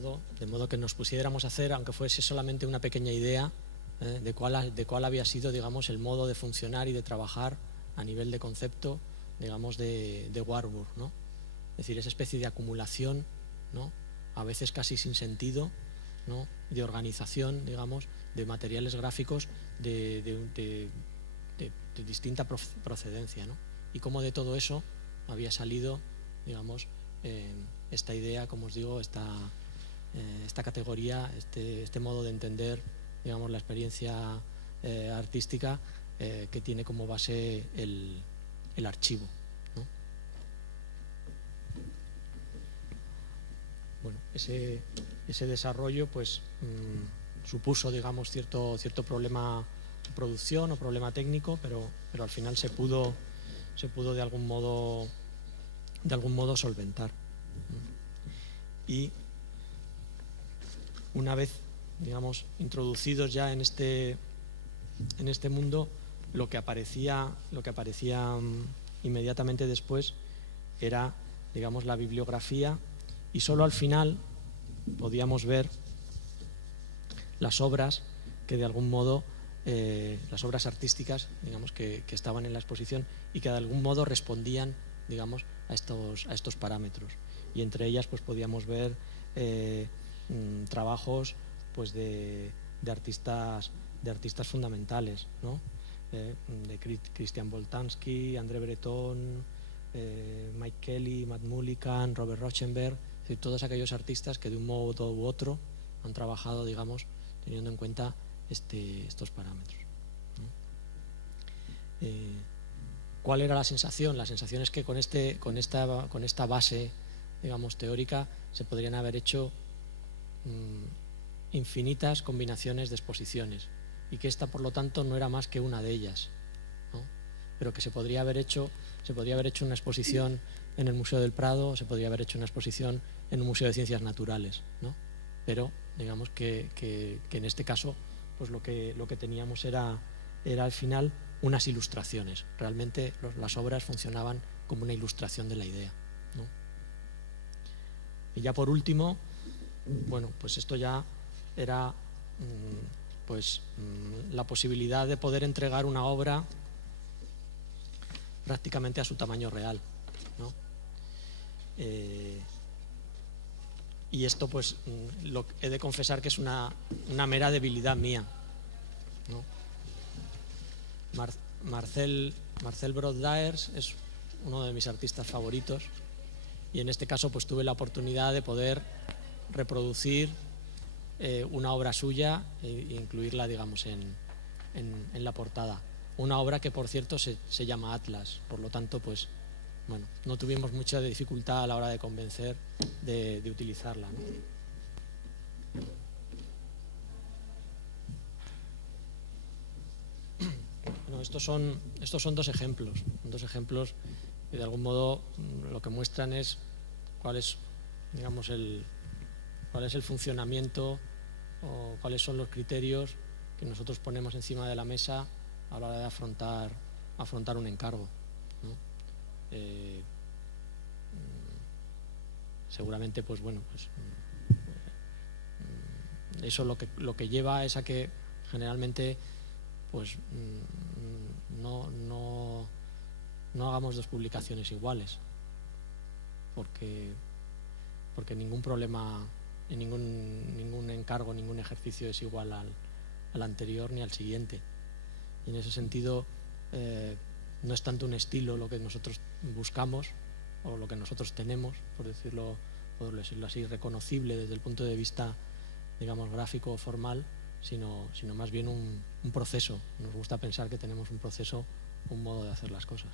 modo que nos pusiéramos a hacer, aunque fuese solamente una pequeña idea, de cuál había sido, digamos, el modo de funcionar y de trabajar a nivel de concepto, digamos, de Warburg, ¿no? Es decir, esa especie de acumulación, ¿no?, a veces casi sin sentido, ¿no?, de organización, digamos, de materiales gráficos de distinta procedencia, ¿no? Y cómo de todo eso había salido, digamos, esta idea, como os digo, esta categoría, este modo de entender, digamos, la experiencia artística, que tiene como base el archivo, ¿no? Bueno, ese desarrollo pues supuso, digamos, cierto problema de producción o problema técnico, pero al final se pudo de algún modo solventar. Y una vez, digamos, introducidos ya en este mundo, lo que aparecía inmediatamente después era, digamos, la bibliografía, y solo al final podíamos ver las obras que de algún modo, las obras artísticas, digamos, que estaban en la exposición y que de algún modo respondían, digamos, a estos parámetros. Y entre ellas pues podíamos ver trabajos pues de artistas fundamentales, ¿no? De Christian Boltanski, André Breton, Mike Kelly, Matt Mullican, Robert Rauschenberg, es decir, todos aquellos artistas que de un modo u otro han trabajado, digamos, teniendo en cuenta estos parámetros, ¿no? ¿Cuál era la sensación? La sensación es que con esta base, digamos, teórica, se podrían haber hecho infinitas combinaciones de exposiciones, y que esta, por lo tanto, no era más que una de ellas, ¿no? Pero que se podría haber hecho una exposición en el Museo del Prado, se podría haber hecho una exposición en un Museo de Ciencias Naturales, ¿no? Pero digamos que en este caso pues lo que teníamos era al final unas ilustraciones. Realmente las obras funcionaban como una ilustración de la idea, ¿no? Y ya por último, bueno, pues esto ya era la posibilidad de poder entregar una obra prácticamente a su tamaño real, ¿no? Y esto pues he de confesar que es una mera debilidad mía, ¿no? Marcel Brod-Daers es uno de mis artistas favoritos, y en este caso pues tuve la oportunidad de poder reproducir una obra suya e incluirla, digamos, en la portada. Una obra que, por cierto, se llama Atlas, por lo tanto, pues, bueno, no tuvimos mucha dificultad a la hora de convencer de utilizarla, ¿no? Bueno, estos son dos ejemplos que de algún modo lo que muestran es cuál es, digamos, cuál es el funcionamiento o cuáles son los criterios que nosotros ponemos encima de la mesa a la hora de afrontar un encargo, ¿no? Seguramente, pues bueno, pues eso lo que lleva es a que generalmente pues no hagamos dos publicaciones iguales, porque ningún problema, ningún encargo, ningún ejercicio es igual al anterior ni al siguiente. Y en ese sentido no es tanto un estilo lo que nosotros buscamos o lo que nosotros tenemos, por decirlo así, reconocible desde el punto de vista, digamos, gráfico o formal, sino más bien un proceso. Nos gusta pensar que tenemos un proceso, un modo de hacer las cosas.